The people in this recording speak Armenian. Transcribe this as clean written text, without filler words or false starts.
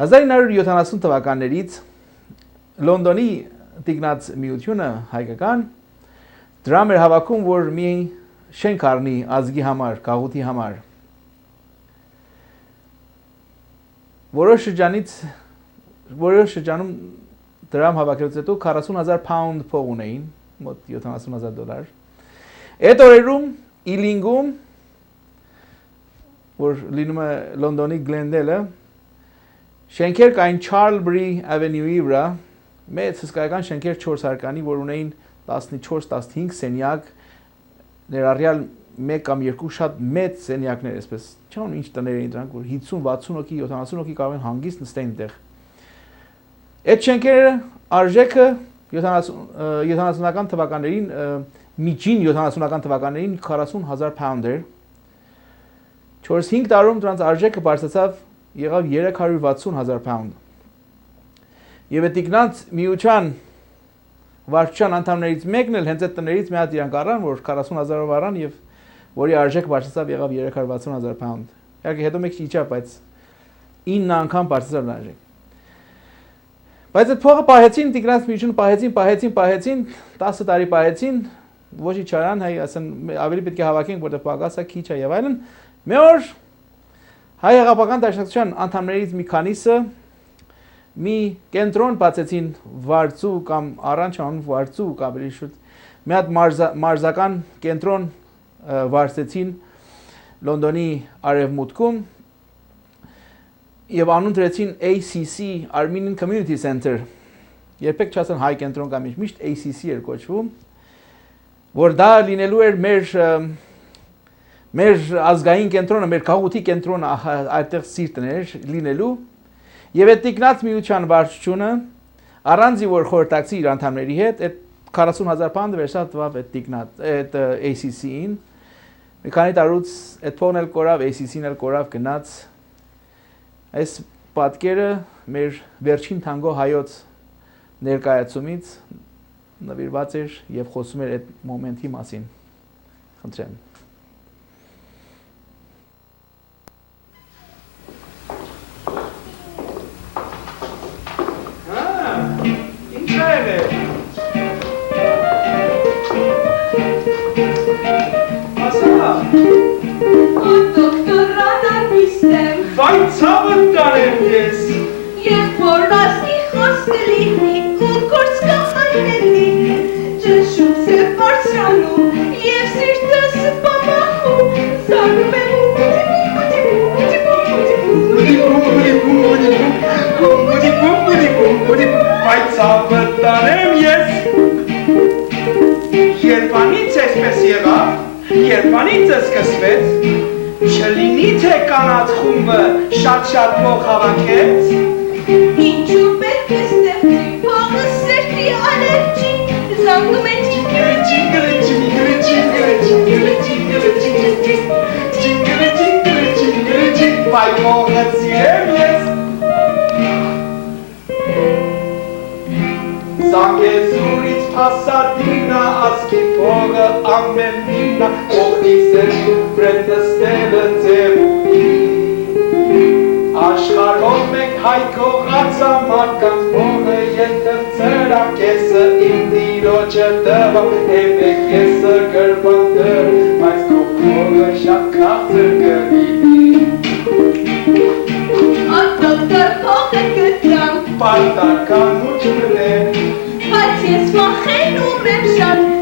1970 թվականներից Լոնդոնի տիկնած միությունը հայկական դրամ էր հավաքում, որ մի շենք առնի ազգի համար, գաղութի համար։ Որոշ շրջանում դրամ հավաքելուց հետո 40,000 pound փող ունեին, մոտ $70,000։ Այդ օրերում Իլինգում, որ լինում է Լոնդոնի Գլենդելը, շենքեր կային Charlbury Avenue-ի վրա, մեծ հսկայական շենքեր 4 հարկանի, որ ունեին 14-15 սենյակ, ներառյալ 1 կամ 2 շատ մեծ սենյակներ, այսպես, չան ինչ տներ էին դրանք, որ 50-60 հոգի, 70 հոգի կարող են հանգիստ նստեն այդտեղ։ Այդ շենքերը արժեքը 70-ական թվականներին, միջին 70-ական թվականներին 40,000 pound էր։ 4-5 տարում դրանց արժեքը բարձրացավ, եղավ 360,000 pound։ Եվ այդ տիկնած միության վարչության անդամներից մեկն էլ հենց այդ տներից մի հատ իրանք առան, որ 40,000-ով առան եւ որի արժեքը բարձրացավ եղավ 360,000 pound։ Իհարկե հետո մեկ իջավ, բայց 9 անգամ բարձրացավ արժեքը։ Բայց այդ փողը պահեցին, տիկնած միությունը պահեցին, 10 տարի պահեցին, ոչի չարան, հայ ասեն ավելի պետք է հավաքենք, որտեղ պակասը քիչ է եւ այլն։ Մի օր հայ հեղափոխական դաշնակցության անդամներից մի քանիսը մի կենտրոն բացեցին վարձու կամ առանջան վարձու ավելի շուտ մի հատ մարզական կենտրոն վարձեցին Լոնդոնի արևմուտքում եւ անուն դրեցին ACC Armenian Community Center երբեք չասեն հայ կենտրոն կամ միշտ ACC էր կոչվում որ դա լինելու էր մեր ազգային կենտրոնը մեր քաղուտի կենտրոնը այդտեղ սիրտն էր լինելու եւ այդ տիկնած միության վարչությունը առանձի որ խորհրդակցի իր անդամների հետ այդ 40,000 pound վերցավ այդ տիկնած այդ ACC-ին մի քանի տարուց այդ փողն էլ կորավ ACC-ն էլ կորավ գնաց այս պատկերը մեր վերջին թանգո հայոց ներկայացումից նվիրված էր եւ խոսում էր այդ մոմենտի մասին խնդրեմ Երբանից սկսվեց, չլինի թե կանած խումբը շատ փող հավաքեց, ինչու պետք է ստեղծի փողը սերտի ալերջի, զանգում է ջինգլի, բայ փողը սիրեմ ես, զանգեզուրից փասադինա, ասկի փողը ամենինա, Բրենդստելը ձևունի Աշխարհով մենք հայքողացա մարդկանց փողը Եթև ծրակեսը իմ տիրոջը տվա Եվեք եսը գրվանդր Բայց քո փողը շատ քաղցր կլինի Ատոկտոր փողը գտամ Պարտական ու չմնե Բայց ես վախենում եմ շատ